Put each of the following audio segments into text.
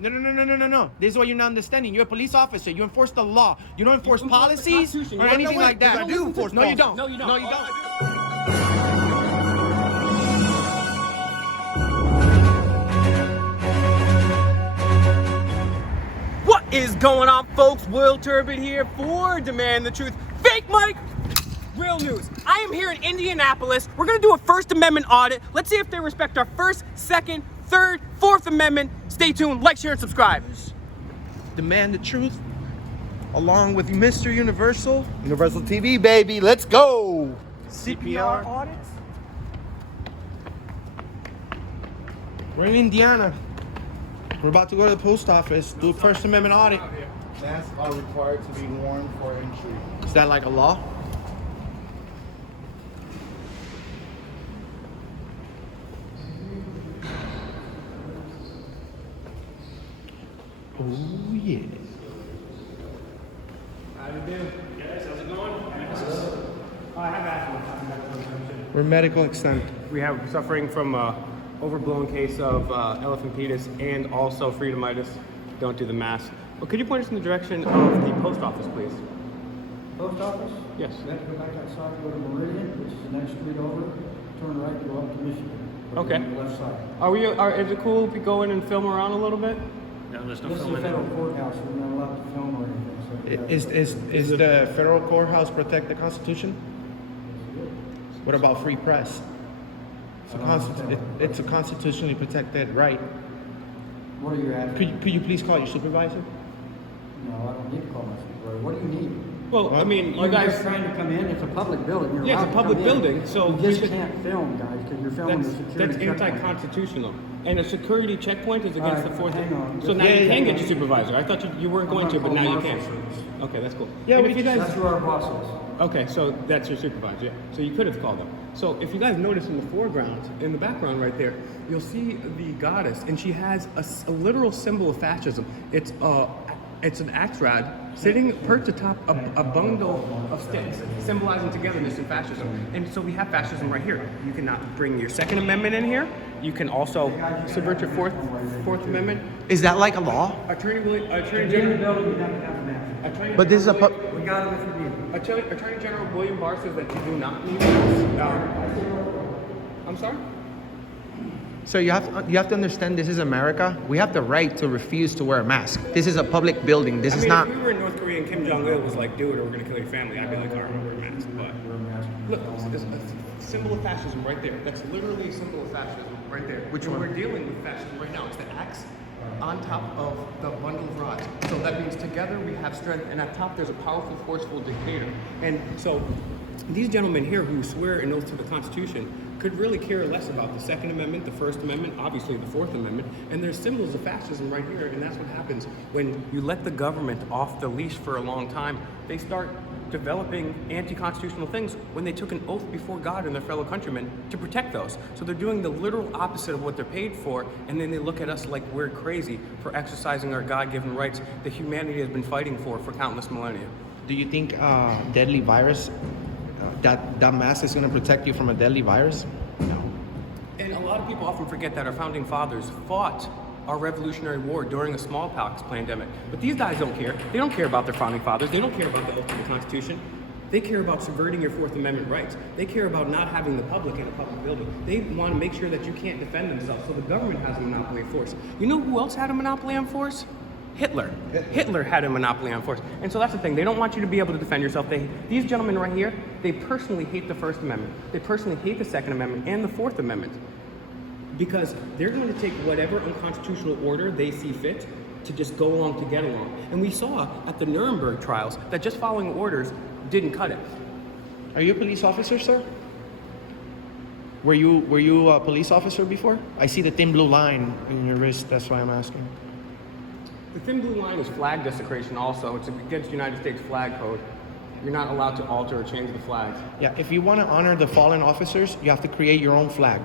No. This is what you're not understanding. You're a police officer. You enforce the law. You don't enforce policies or anything like that. I do enforce No, you policies. don't. No, you don't. No, you don't. What is going on, folks? Will Turbid here for Demand the Truth. Fake Mike, real news. I am here in Indianapolis. We're gonna do a First Amendment audit. Let's see if they respect our First, Second, Third, Fourth Amendment. Stay tuned, like, share, and subscribe. Demand the Truth, along with Mr. Universal. Universal TV, baby, let's go! CPR audits. We're in Indiana. We're about to go to the post office, do a First Amendment audit. Masks are required to be worn for entry. Is that like a law? Oh yeah. How you doing? Yes, how's it going? I have asthma. We're medical exempt. We have suffering from overblown case of elephantitis and also freedomitis. Don't do the mask. But could you point us in the direction of the post office, please? Post office? Yes. You have to go back outside, go to Meridian, which is the next street over, turn right, go up to Michigan. Okay. On the left side. Is it cool if we go in and film around a little bit? No, there's no This is a filming. federal courthouse, we're not allowed to film or anything, so. you have- Is the federal courthouse protect the Constitution? What about free press? It's a constitutionally protected right. What are you asking? Could you please call your supervisor? No, I don't need to call my supervisor. What do you need? Well, I mean, Are you guys. just trying to come in? It's a public building. You're Yeah, it's a allowed to public come in. building, so You we just should- can't film, guys, because you're filming the security That's checkpoint. anti-constitutional. And a security checkpoint is against the Alright, Fourth. hang on. So now Yeah, you yeah, can yeah. get your supervisor. I thought you weren't going to, but now you can. Marshals service. Okay, that's cool. Yeah, And we if you just- guys. That's who our boss is. Okay, so that's your supervisor. Yeah. So you could have called them. So if you guys notice in the foreground, in the background right there, you'll see the goddess, and she has a literal symbol of fascism. It's an axe rod sitting perched atop a bundle of sticks, symbolizing togetherness and fascism. And so we have fascism right here. You cannot bring your Second Amendment in here. You can also subvert your Fourth Amendment. Is that like a law? Attorney In the General. building, you have to have a mask. But this is a We got it if you need it. Attorney General William Barr says that you do not need this. I'm sorry? So you have to understand, this is America. We have the right to refuse to wear a mask. This is a public building. This I is mean, not. if we were in North Korea and Kim Jong-il was like, do it or we're gonna kill your family, I'd be like, all right, wear a mask. But look, it's a symbol of fascism right there. That's literally a symbol of fascism right there. Which one? one? We're dealing with fascism right now. It's the axe on top of the bundle of rods. So that means together we have strength, and at top there's a powerful, forceful dictator. And so these gentlemen here who swear an oath to the Constitution could really care less about the Second Amendment, the First Amendment, obviously the Fourth Amendment, and there's symbols of fascism right here, and that's what happens when you let the government off the leash for a long time. They start developing anti-constitutional things when they took an oath before God and their fellow countrymen to protect those. So they're doing the literal opposite of what they're paid for, and then they look at us like we're crazy for exercising our God-given rights that humanity has been fighting for countless millennia. Do you think deadly virus, that mask is going to protect you from a deadly virus? No. And a lot of people often forget that our founding fathers fought our Revolutionary War during a smallpox pandemic. But these guys don't care. They don't care about their founding fathers. They don't care about the oath to the Constitution. They care about subverting your Fourth Amendment rights. They care about not having the public in a public building. They want to make sure that you can't defend themselves, so the government has a monopoly of force. You know who else had a monopoly on force? Hitler. Hitler had a monopoly on force. And so that's the thing. They don't want you to be able to defend yourself. These gentlemen right here, they personally hate the First Amendment. They personally hate the Second Amendment and the Fourth Amendment, because they're going to take whatever unconstitutional order they see fit to just go along to get along. And we saw at the Nuremberg trials that just following orders didn't cut it. Are you a police officer, sir? Were you a police officer before? I see the thin blue line in your wrist. That's why I'm asking. The thin blue line is flag desecration also. It's against United States flag code. You're not allowed to alter or change the flags. Yeah, if you want to honor the fallen officers, you have to create your own flag,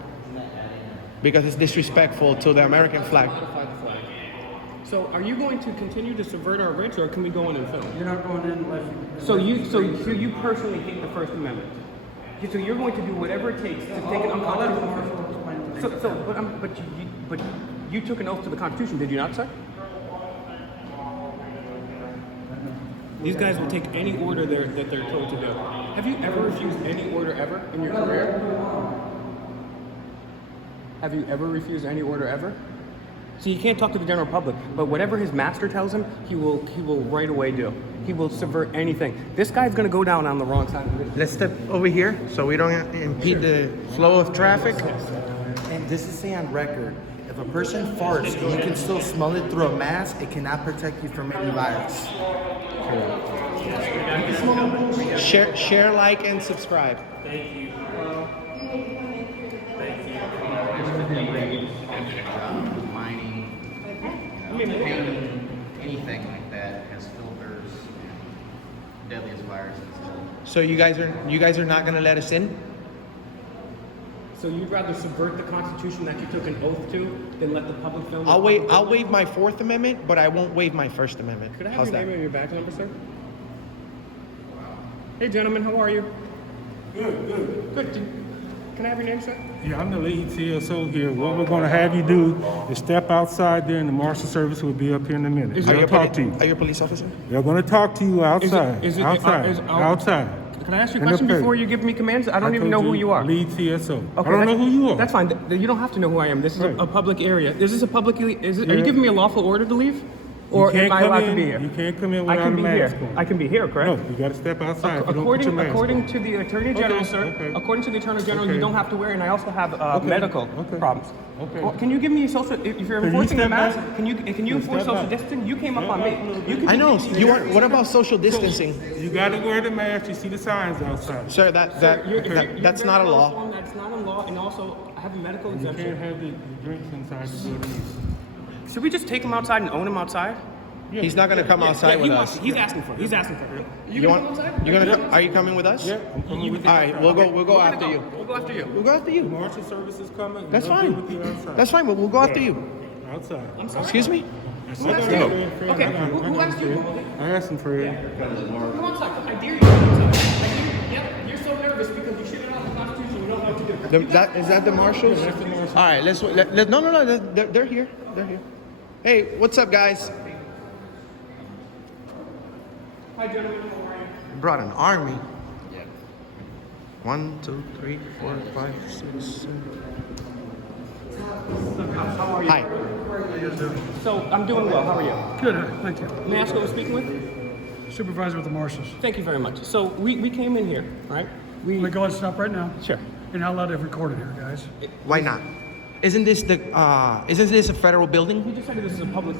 because it's disrespectful to the American flag. Modify the flag. So are you going to continue to subvert our rights, or can we go in and film? You're not going in unless you. So you personally hate the First Amendment. So you're going to do whatever it takes to take an I'll let the unconstitutional. marshal explain to me. But you took an oath to the Constitution, did you not, sir? These guys will take any order that they're told to do. Have you ever refused any order ever in your career? Have you ever refused any order ever? So you can't talk to the general public, but whatever his master tells him, he will right away do. He will subvert anything. This guy's gonna go down on the wrong side of it. Let's step over here so we don't impede the flow of traffic. And this is saying on record, if a person farts and you can still smell it through a mask, it cannot protect you from any virus. Share, like, and subscribe. Mining, painting, anything like that has filters and deadliest viruses. So you guys are not gonna let us in? So you'd rather subvert the Constitution that you took an oath to than let the public film? I'll waive my Fourth Amendment, but I won't waive my First Amendment. Could I have How's your that? name and your badge number, sir? Hey, gentlemen, how are you? Good. Good. Can I have your name, sir? Yeah, I'm the lead TSO here. What we're gonna have you do is step outside there and the Marshal Service will be up here in a minute. Is Are you They'll a talk to you. Are you a police officer? They're gonna talk to you outside. is it- outside. Outside. Can I ask you a In the question pit. before you give me commands? I don't even know told who you are. Lead TSO. Okay, I don't know who you are. That's fine. You don't have to know who I am. This is Right. a public area. Is this a public? Are you Yeah. giving me a lawful order to leave, or You can't am I come allowed in- to be here? You can't come in I without can a be mask here. on. I can be here, correct? No, you gotta step outside. If you don't put your mask According on. to the Attorney General, Okay, sir. okay. According to the Attorney General, you Okay. don't have to wear it, and I also have medical okay. problems. Okay. Well, can you give me social? If you're Can you enforcing the step mask, back? can you enforce step social back. distancing? You came up on Step me. back a little You bit. can I know. be- You want? What about social distancing, You gotta wear the mask. You see the signs outside. sir? You're That's very not a well law. informed. That's not a law, and also I have a medical You exemption. can't have the drinks inside the building. Should we just take him outside and own him outside? He's not gonna come outside Yeah, with he us. wants- He's asking for it. He's asking for it. You want? You're gonna? Are you coming with us? Yeah, I'm coming with you. All right. We'll go. We'll go We're gonna after go. you. We'll go after you. We'll go after you. Marshal Service is coming. That's They'll fine. be with you outside. That's fine. But we'll go after you. Outside. I'm sorry. Excuse me. Who asked you? Okay, who asked you? I asked him for it. Come outside. I dare you to come outside. I dare you. Yep, you're so nervous because you shit out the Constitution. You don't know what to do. Is that the Marshals? That's the Marshal. All right. No. They're here. They're here. Hey, what's up, guys? Hi, gentlemen. How are you? Brought an army. 1, 2, 3, 4, 5, 6, 7. How are you? Hi. So, I'm doing well. How are you? Good, thank you. May I ask who I'm speaking with? Supervisor with the Marshals. Thank you very much. So, we came in here, right? Let me go ahead and stop right now. Sure. You're not allowed to have recorded here, guys. Why not? Isn't this a federal building? You just said this is a public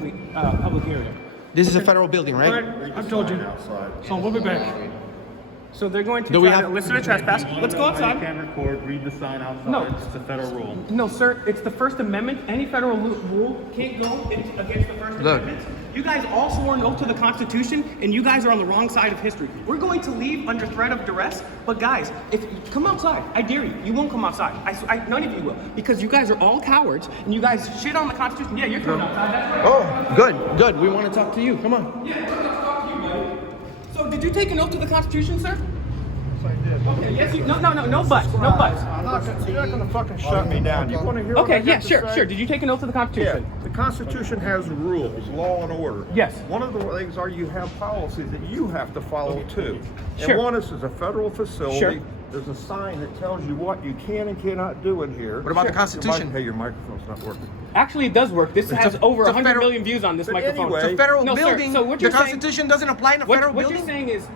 area. This is a federal building, All right? right, I've told you. So we'll be back. So they're going to Do we try have- to listen to trespass. Let's go outside. Can't record, read the sign outside. No. It's a federal rule. No, sir, it's the First Amendment. Any federal rule can't go against the First Look. Amendment. You guys all swore an oath to the Constitution, and you guys are on the wrong side of history. We're going to leave under threat of duress, but guys, if come outside, I dare you. You won't come outside. None of you will, because you guys are all cowards, and you guys shit on the Constitution. Yeah, you're coming outside. That's right. Oh, good. We want to talk to you. Come on. Yeah, we're gonna talk to you, buddy. So, did you take an oath to the Constitution, sir? Okay, yes, you, no buts. You're not gonna fucking shut me down. You wanna hear what I Okay, got yeah, to sure. say? Did you take an oath to the Yeah, Constitution? the Constitution has rules, law and order. Yes. One of the things are you have policies that you have to follow too. Sure. And one is a federal facility. Sure. There's a sign that tells you what you can and cannot do in here. What about the Constitution? Hey, your microphone's not working. Actually, it does work. This has over it's a 100 federal- million views on this But microphone. anyway- It's a federal No, sir, building. so what The you're saying- Constitution doesn't apply in a federal What building. you're saying is,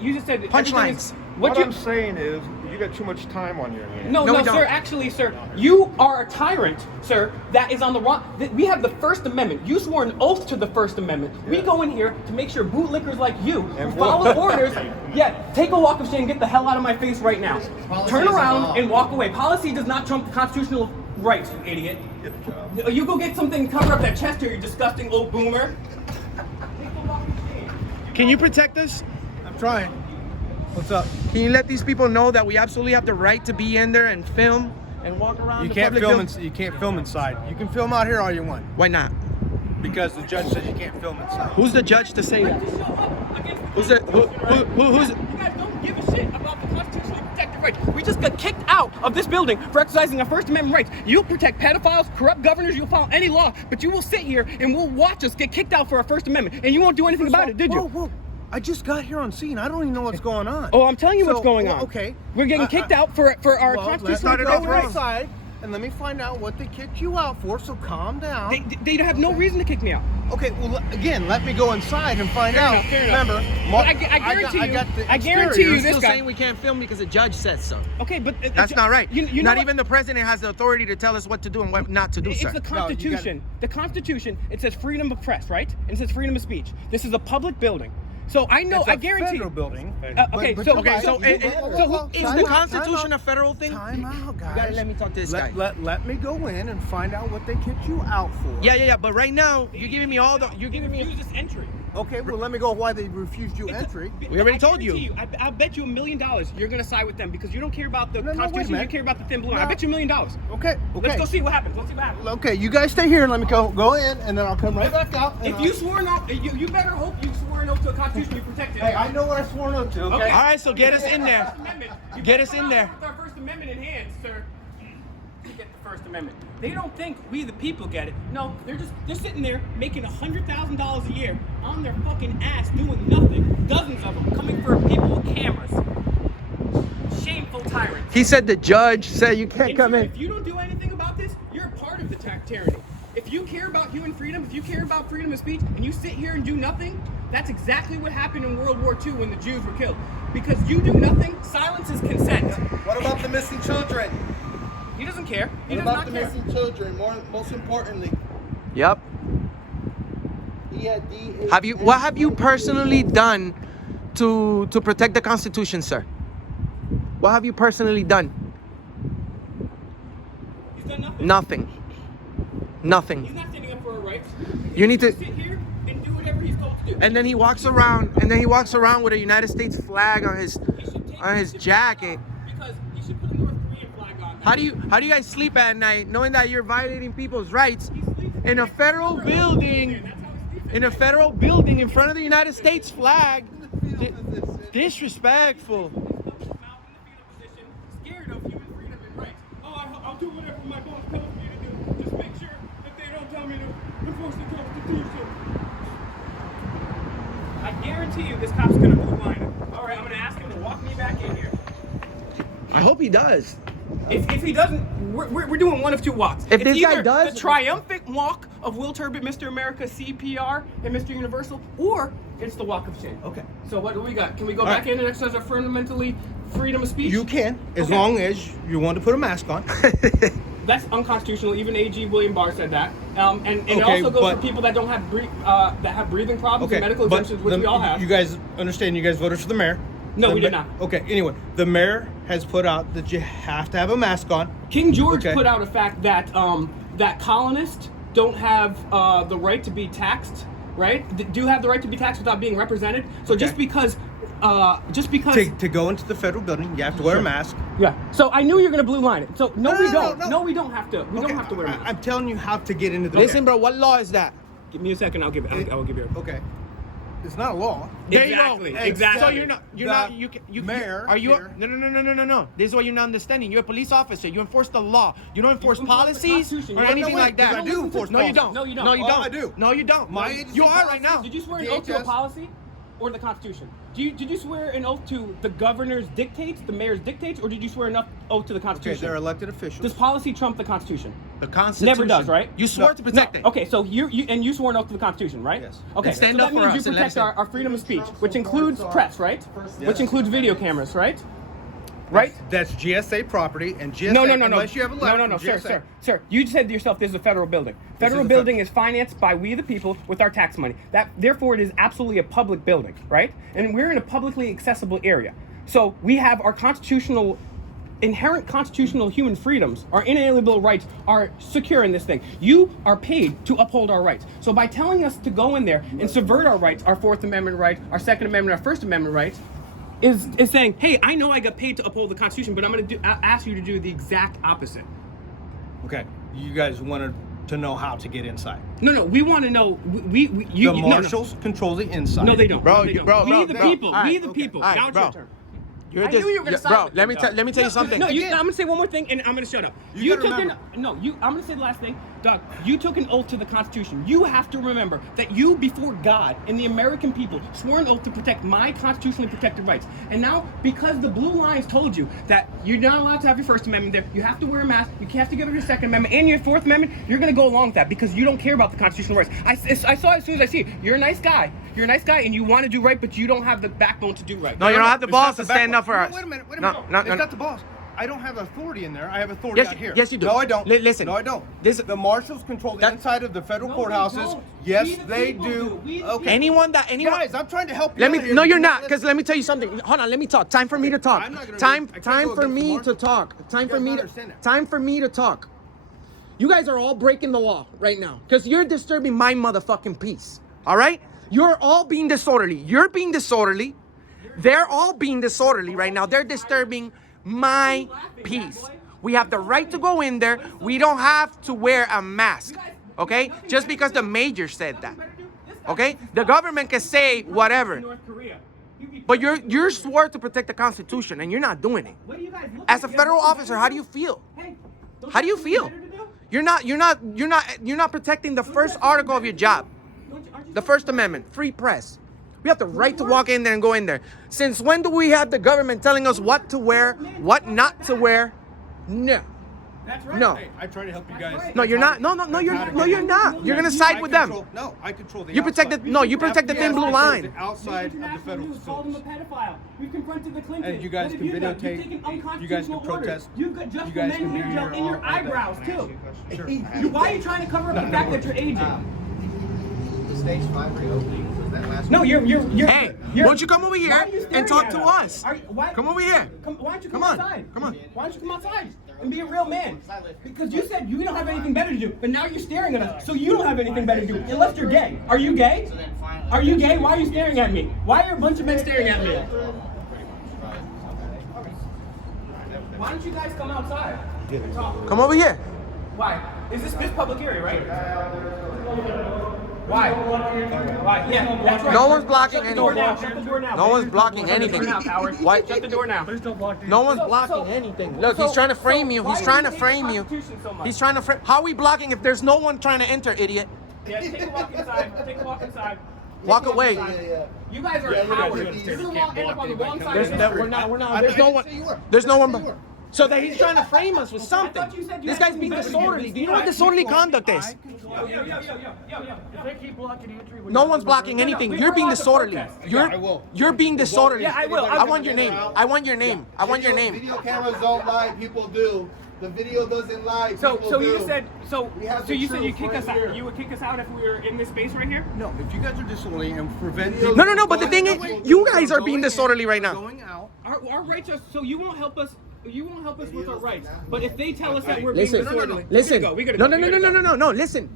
you just said everything Punchlines. is- What you- I'm saying is, you got too much time on your hands. No, No, we sir. don't. Actually, sir, you are a tyrant, sir. That is on the wrong. We have the First Amendment. You swore an oath to the First Amendment. We go in here to make sure bootlickers like you who And follow what- orders. Yeah, take a walk of shame. Get the hell out of my face right now. Turn around and walk away. Policy does not trump constitutional rights, you idiot. You go get something, cover up that chest here, you disgusting old boomer. Can you protect us? I'm trying. What's up? Can you let these people know that we absolutely have the right to be in there and film and walk around You the can't public film. building? You can't film inside. You can film out here all you want Why not? because the judge says you can't film inside. Who's the judge to say that? Who's the who's? You guys don't give a shit about the constitutionally protected rights. We just got kicked out of this building for exercising our First Amendment rights. You'll protect pedophiles, corrupt governors, you'll follow any law, but you will sit here and will watch us get kicked out for our First Amendment, and you won't do anything about it, did you? Whoa. I just got here on scene. I don't even know what's going on. Oh, I'm telling you what's So, going well, on. Okay. We're getting kicked out for our Well, constitutional let's right. go outside and let me find out what they kicked you out for. So calm down. They have no reason to kick me out. Okay. Well, again, let me go inside and find Fair out. enough, fair enough. Remember, But I guarantee I you, got the I guarantee you, exterior. this guy. saying we can't film because the judge said so. Okay, but That's not right. You know not what? even the president has the authority to tell us what to do and what not to do, It's sir. the Constitution. The Constitution. It says freedom of press, right? And it says freedom of speech. This is a public building. So I know. It's I a guarantee. federal building. Okay, But so you're okay, right. so You're is right. Is Time the out, Constitution time a out. federal thing? Time out, guys. You gotta let me talk to this guy. Let me go in and find out what they kicked you out for. Yeah. But right now, you're giving me all the. You're giving me. refuse this entry. Okay, well, let me go why they refused you entry. We already I told you. guarantee I'll bet you $1 million you're gonna side with them because you don't care about the No, wait a Constitution. You minute. care about the thin blue line. I No. bet you $1 million. Okay, Let's go see what happens. Let's see what happens. Okay, you guys stay here and let me go in, and then I'll come right back out. and If you swore an oath, you better hope you swore an oath to the Constitution. You protect it. Hey, I know what I swore no to. Okay. Okay. All right, so get us in there. First Amendment. You Get better us come in out there. With our First Amendment in hand, sir. You get the First Amendment. They don't think we the people get it. No, they're sitting there making $100,000 a year on their fucking ass doing nothing. Dozens of them coming for people with cameras. Shameful tyrants. He said the judge said you can't And come sir, in. if you don't do anything about this, you're a part of the tyranny. If you care about human freedom, if you care about freedom of speech, and you sit here and do nothing, that's exactly what happened in World War II when the Jews were killed. Because you do nothing, silence is consent. What about the missing children? He doesn't care. He What does about not the care. missing children? Most importantly, Yep. he had DA. What have you personally done to protect the Constitution, sir? What have you personally done? He's done nothing. Nothing. He's Nothing. not standing up for our rights. You need to. Sit here and do whatever he's told to do. And then he walks around. With a United States flag on He should take his this jacket. because he should put a North Korean flag on. How do you guys sleep at night knowing that you're violating people's rights He sleeps in a federal That's how building? he sleeps. In a federal building in front of the United States flag. Disrespectful. Scared of human freedom and rights. Oh, I'll do whatever my boss tells me to do. Just make sure that they don't tell me to enforce the Constitution. I guarantee you this cop's gonna blue line it. All right, I'm gonna ask him to walk me back in here. I hope he does. If he doesn't, we're doing one of two walks. If It's this guy either does- the triumphant walk of Will Turbot, Mr. America, CPR, and Mr. Universal, or it's the walk of shame. Okay. So what do we got? Can we go All back right. in and exercise our fundamentally freedom of speech? You can, as Okay. long as you want to put a mask on. That's unconstitutional. Even AG William Barr said that. And it Okay, also goes for but- people that don't have breathing problems and medical but exemptions, which we all have. You guys understand? You guys voted for the mayor. No, The we did ma- not. Okay. Anyway, the mayor has put out that you have to have a mask on. King George Okay. put out a fact that that colonists don't have the right to be taxed, right? Do have the right to be taxed without being represented. So just Okay. because To go into the federal building, you have to wear a mask. yeah. So I knew you were gonna blue line it. So no, No, we no, don't. no. No, we don't have to. We Okay, don't have to wear a mask. I'm telling you how to get into the. Listen, bro, what law is that? Give me a second. I'll give it. I will give you. Okay. It's not a law. There Exactly, you go. exactly. So you're not. The You mayor are you? here- No. This is what you're not understanding. You're a police officer. You enforce the law. You don't enforce enforce the policies Constitution. or You don't anything know like it, that. because I do enforce No, you policies. don't. No, you don't. No, you Oh, don't. I do. No, you don't. My agency You are right policies- now. Did you swear an DHS. oath to a policy or the Constitution? Did you swear an oath to the governor's dictates, the mayor's dictates, or did you swear an oath to the Okay, Constitution? they're elected officials. Does policy trump the Constitution? The Constitution Never does, right? You swore No. to protect No. it. Okay, so you swore an oth to the Constitution, right? Yes. Okay, Then stand so up that for means us you and let protect us in. our freedom of speech, which includes press, right? Which includes video cameras, right? Right? That's GSA property, and GSA. No. Unless you have a letter No, from sir, GSA. sir. You said to yourself, this is a federal building. Federal is a building is financed by we the people with our tax money. Therefore, it is absolutely a public building, right? And we're in a publicly accessible area. So we have our inherent constitutional human freedoms, our inalienable rights are secure in this thing. You are paid to uphold our rights. So by telling us to go in there and subvert our rights, our Fourth Amendment rights, our Second Amendment, our First Amendment rights, is saying, hey, I know I got paid to uphold the Constitution, but I'm going to ask you to do the exact opposite. Okay. You guys wanted to know how to get inside. No, we want to know. The marshals control the inside. No, they don't. Bro, No, they don't. bro, we bro, the bro. people. All we right, the okay. people. All right, Now it's bro. your turn. You're I knew you were gonna side bro. with Let me, me Doug. let me tell you something. No, I'm gonna say one more thing, and I'm gonna shut up. You took an I'm gonna say the last thing, Doug. You took an oath to the Constitution. You have to remember that you, before God and the American people, swore an oath to protect my constitutionally protected rights. And now, because the blue lines told you that you're not allowed to have your First Amendment there, you have to wear a mask, you have to give up your Second Amendment and your Fourth Amendment. You're gonna go along with that because you don't care about the constitutional rights. I saw it as soon as I see it. You're a nice guy. You're a nice guy, and you want to do right, but you don't have the backbone to do right. No, you don't have the It's balls not to the stand backbone. up for us. Wait a minute. No. It's not the boss. I don't have authority in there. I have authority out here. Yes, you do. No, I don't. Listen. No, I don't. This- the marshals control the That- inside of the federal No, they courthouses. don't. Yes, We the they people do. do. We the Okay. Anyone. Guys, I'm trying to help you. Let out me. here, No, but you're not not. Because let me tell you something. Hold on. Let me talk. Time for me to talk. I'm not gonna Time. go- I can't Time go for against the me to marshals. talk. Time You for guys me. don't To, understand that. time for me to talk. You guys are all breaking the law right now because you're disturbing my motherfucking peace. All right. You're all being disorderly. You're being disorderly. They're all being disorderly right now. They're disturbing my peace. We have the right to go in there. We don't have to wear a mask. Okay? Just because the mayor said that. Okay? The government can say whatever. North Korea. But you're swore to protect the Constitution and you're not doing it. What do you guys look As a like? federal officer, how do you feel? Hey, don't How do you have feel? anything better to do? You're not protecting the first article of your job. Aren't you The First Amendment, free press. We have the right to walk in there and go in there. Since when do we have the government telling us what to wear, what not to wear? No. That's right. No. I try to help you guys. No, you're not. No, you're not. You're gonna side with them. No, I control the You protect the outside. no, you protect the thin blue line. Outside of the International federal news called him a facilities. pedophile. We've confronted the Clintons. And you guys What can have done? videotape, You've taken you guys can unconstitutional orders. protest, You've got just you guys men can do in your your own- eyebrows too. Sure. Why are you trying to cover up the fact that you're aging? The stage 5 reopening, was that last No, week? you're. Hey, you're- won't you come over here Why are you staring and talk at to us? us? Why- Come over here. Why don't you Come come on. outside? Come on. Why don't you come outside and be a real man? Because you said you don't have anything better to do, but now you're staring at us, so you don't have anything better to do, unless you're gay. Are you gay? So then finally, Are you gay? Why are you staring at me? Why are a bunch of men staring at me? Why don't you guys come outside and talk? Come over here. Why? Is this public area, right? Why? Why? Yeah, that's right. No one's blocking Shut the door anything. now. Shut the door now. No one's blocking Shut the anything. door now, coward. Why? Shut the door now. No one's So- blocking so- anything. Look, he's trying to frame you. why He's are trying you to hating frame the you. Constitution so much? He's trying to frame. How are we blocking if there's no one trying to enter, idiot? Yeah, take a walk inside. Take a walk inside. Walk Take a away. inside. You guys are cowards. You're gonna end up on the wrong side. There's of no, history. we're not. I There's no didn't one. say you were. There's no I one. didn't say you were. So that he's trying to frame us with something. thought you said you This had guy's being something better to disorderly. do. Do you know what disorderly conduct is? They keep blocking the entry. No one's blocking anything. we You're are being allowed to disorderly. protest. I will. You're being disorderly. Yeah, I will. I want your name. I want your name. I want your name. Video cameras don't lie, people do. The video doesn't lie, So people do. you just said We have so the you said you truth kick us right out. here. You would kick us out if we were in this space right here? No, if you guys are disorderly and prevent No. But the thing is, you guys are being disorderly right now. Going out. Our rights are so you won't help us. You won't help us with our rights. But if they tell us that we're Listen, being disorderly, listen. we gotta No. go. No. Listen.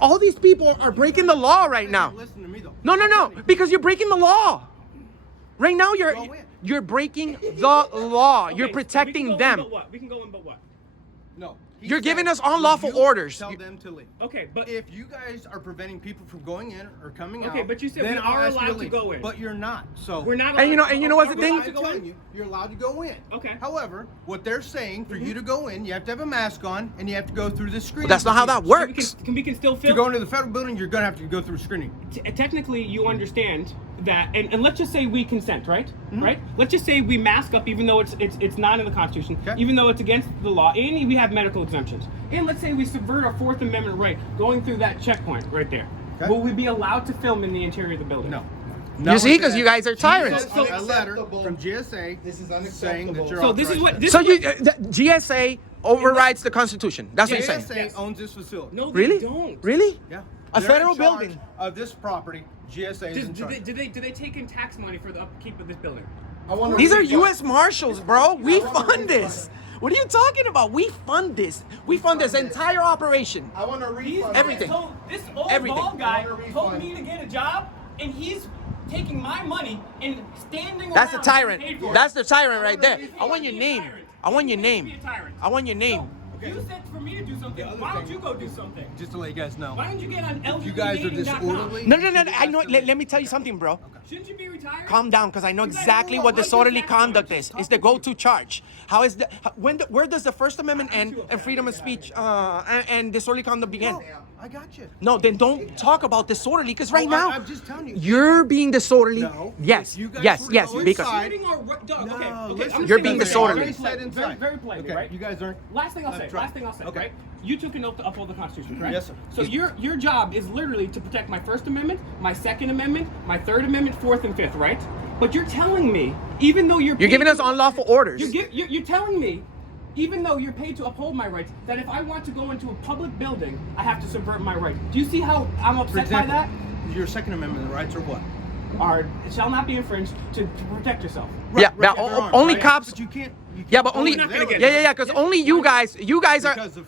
All these people are breaking the law right now. Listen to me though. No. Because you're breaking the law. Right now, you're breaking the law. Okay, You're so protecting we can go in them. but what? We can go in but what? No. He You're giving said us unlawful you orders. Tell them to leave. Okay, but If you guys are preventing people from going in or coming out, Okay, but you said then we I'll are ask you allowed to leave. go in. But you're not. So we're not. And you know- allowed- and you know what's the Are we thing? allowed to I'm go telling in? you, you're allowed to go in. Okay. However, what they're saying for you to go in, you have to have a mask on and you have to go through the screening. But that's not how that procedure. works. We can still To film. go into the federal building, you're gonna have to go through screening. Technically, you understand that, and let's just say we consent, right? Right? Let's just say we mask up, even though it's not in the Constitution, Okay. even though it's against the law, and we have medical exemptions. And let's say we subvert our Fourth Amendment right, going through that checkpoint right there. Okay. Will we be allowed to film in the interior of the building? No. You see, because you guys are tyrants. So, a letter from GSA This is saying unacceptable. that you're So this is authorized what to- this. So is you, what- the GSA overrides the Constitution. That's what you're saying. GSA owns this facility. No, they Really? don't. Really? Yeah. A They're federal in charge building. of this property. GSA is in Do charge. they take in tax money for the upkeep of this building? These are U.S. Marshals, bro. We fund this. What are you talking about? We fund this. We fund this entire operation. I want to These refund. guys Everything. This old Everything. bald guy I want a told refund. me to get a job, and he's taking my money and standing That's the around tyrant. paid for it. That's the tyrant right there. He's I want your being a name. tyrant. I want your He's name. being a tyrant. I want your name. So, you said for me to do something. Why don't you go do something? Just to let you guys know. Why don't you get on You guys are LGBTdating.com? disorderly. No. I know. Let me tell you something, bro. Shouldn't you be tired? Calm down, because I know guys exactly know what what disorderly just happened. conduct is. It's the go-to charge. How is the where does the First Amendment end and freedom of speech and disorderly conduct begin? No, I got you. No, then don't talk about disorderly, because right Oh, now I'm just telling you. you're being disorderly. No. Yes, You guys yes, were yes, going because inside. Shooting or Doug, No, okay, listen, I'm You're saying being this disorderly. Very, politely, very politely, Okay, right? you guys aren't. Last thing I'll say. That's right. Last thing I'll say. Okay. Right? You two can uphold the Constitution, correct? Yes, sir. So your job is literally to protect my First Amendment, my Second Amendment, my Third Amendment, Fourth and Fifth, right? But you're telling me, even though you're giving us unlawful orders. you're telling me, even though you're paid to uphold my rights, that if I want to go into a public building, I have to subvert my rights. Do you see how I'm For upset example, by that? your Second Amendment rights are what? It shall not be infringed to protect yourself. Yeah, Right, but they're armed, only right? cops. But you can't. Yeah, but only not gonna get yeah, because only you guys are. Because the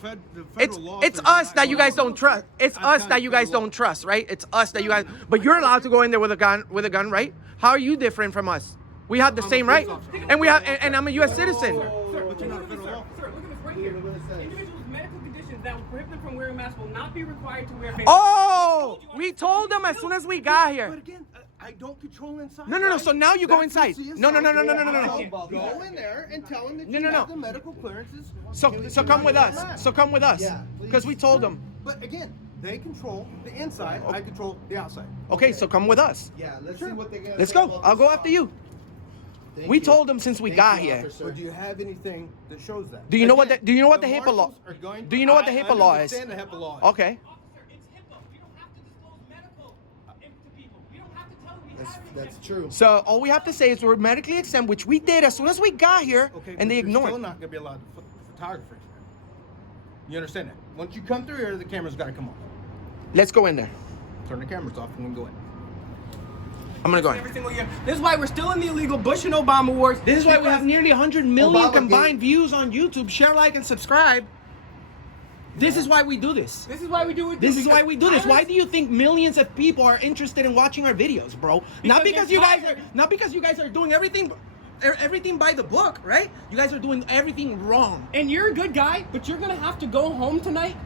It's federal law it's says us you're that not you guys allowed. don't trust. It's us that you guys don't trust, right? It's us that you guys. But you're allowed to go in there with a gun, right? How are you different from us? We have the same right, and we have, and I'm a U.S. citizen. Sir, But you're not a federal law. Sir, look at this right here. Individuals with medical conditions that will prohibit them from wearing masks will not be required to wear face. Oh, we told them as soon as we got here. But again, I don't control inside. No. guys. So now you go That's the inside. CSI. No. Go in there and tell them that you No. have the medical clearances. So to come with wear us. the mask. So come with us, Yeah, because we told them. But again, they control the inside. I control the outside. Okay, so come with us. Yeah, let's see what they're gonna Let's say go. about I'll this go spot. after you. Thank We you. told them since we Thank got you, here. officer. But do you have anything that shows that? Do you know what Again, the- do you know what the HIPAA law- marshals are going- do you know what the I HIPAA law is? understand the HIPAA law. Okay. Officer, it's HIPAA. We don't have to disclose medical to people. We don't have to tell them we have these That's things. true. So all we have to say is we're medically exempt, which we did as soon as we got here, Okay, and but they you're ignored. still not going to be allowed to photographers. You understand that? Once you come through here, the camera's got to come off. Let's go in there. Turn the cameras off and we can go in. I'm gonna go in. Every single year. This is why we're still in the illegal Bush and Obama wars. This is why we have nearly 100 million Obama combined views on YouTube. Share, like, and subscribe. This is why we do this. This is why we do it. This is why because we do this. Why Iris- do you think millions of people are interested in watching our videos, bro? Not because they're you guys tired. are not because you guys are doing everything by the book, right? You guys are doing everything wrong. And you're a good guy, but you're gonna have to go home tonight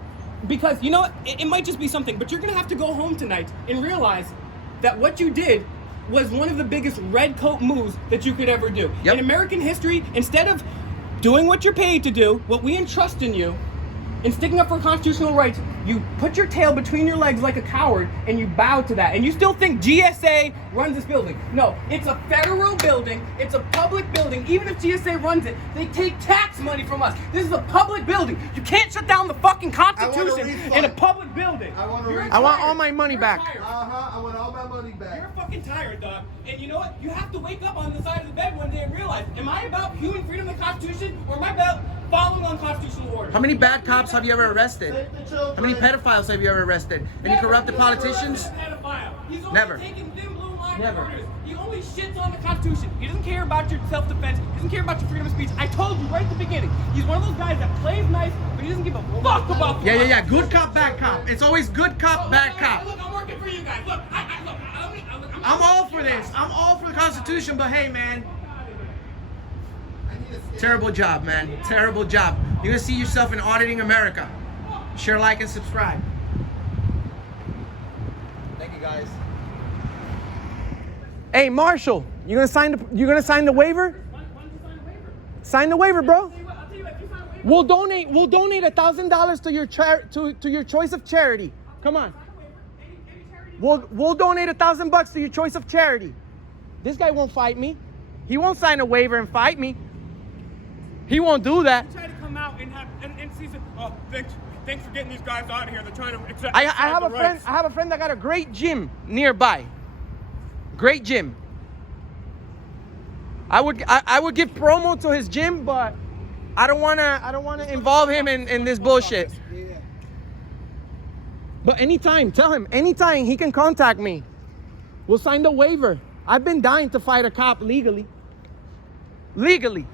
because you know what? It might just be something, but you're gonna have to go home tonight and realize that what you did was one of the biggest red coat moves that you could ever do. Yep. In American history, instead of doing what you're paid to do, what we entrust in you, and sticking up for constitutional rights, you put your tail between your legs like a coward and you bow to that. And you still think GSA runs this building. No, it's a federal building. It's a public building. Even if GSA runs it, they take tax money from us. This is a public building. You can't shut down the fucking Constitution refund. in a public building. I want a You're refund. I want tired. all my money You're back. tired. I want all my money back. You're fucking tired, dog. And you know what? You have to wake up on the side of the bed one day and realize, am I about human freedom and the Constitution, or am I about following unconstitutional orders? How many bad cops have you ever arrested? How many pedophiles have you ever arrested? Any Never. corrupted He's never politicians? arrested a pedophile. He's only Never. taking thin blue line Never. orders. He only shits on the Constitution. He doesn't care about your self-defense. He doesn't care about your freedom of speech. I told you right at the beginning. He's one of those guys that plays nice, but he doesn't give a fuck about the Yeah. Good cop, bad cop. It's always good cop, bad cop. Look, I'm working for you guys. Look, I'm all for this. I'm all for the Constitution, but hey, man. Terrible job, man. Terrible job. You're gonna see yourself in Auditing America. Share, like, and subscribe. Thank you, guys. Hey, Marshall, you gonna sign the waiver? Sign the waiver, bro. We'll donate $1,000 to your choice of charity. Come on. We'll donate $1,000 to your choice of charity. This guy won't fight me. He won't sign a waiver and fight me. He won't do that. Try to come out and see some. Oh, thanks for getting these guys out of here. They're trying to accept. I have a friend. I have a friend that got a great gym nearby. Great gym. I would give promo to his gym, but I don't wanna involve him in this bullshit. But anytime, tell him anytime he can contact me. We'll sign the waiver. I've been dying to fight a cop legally. Legally.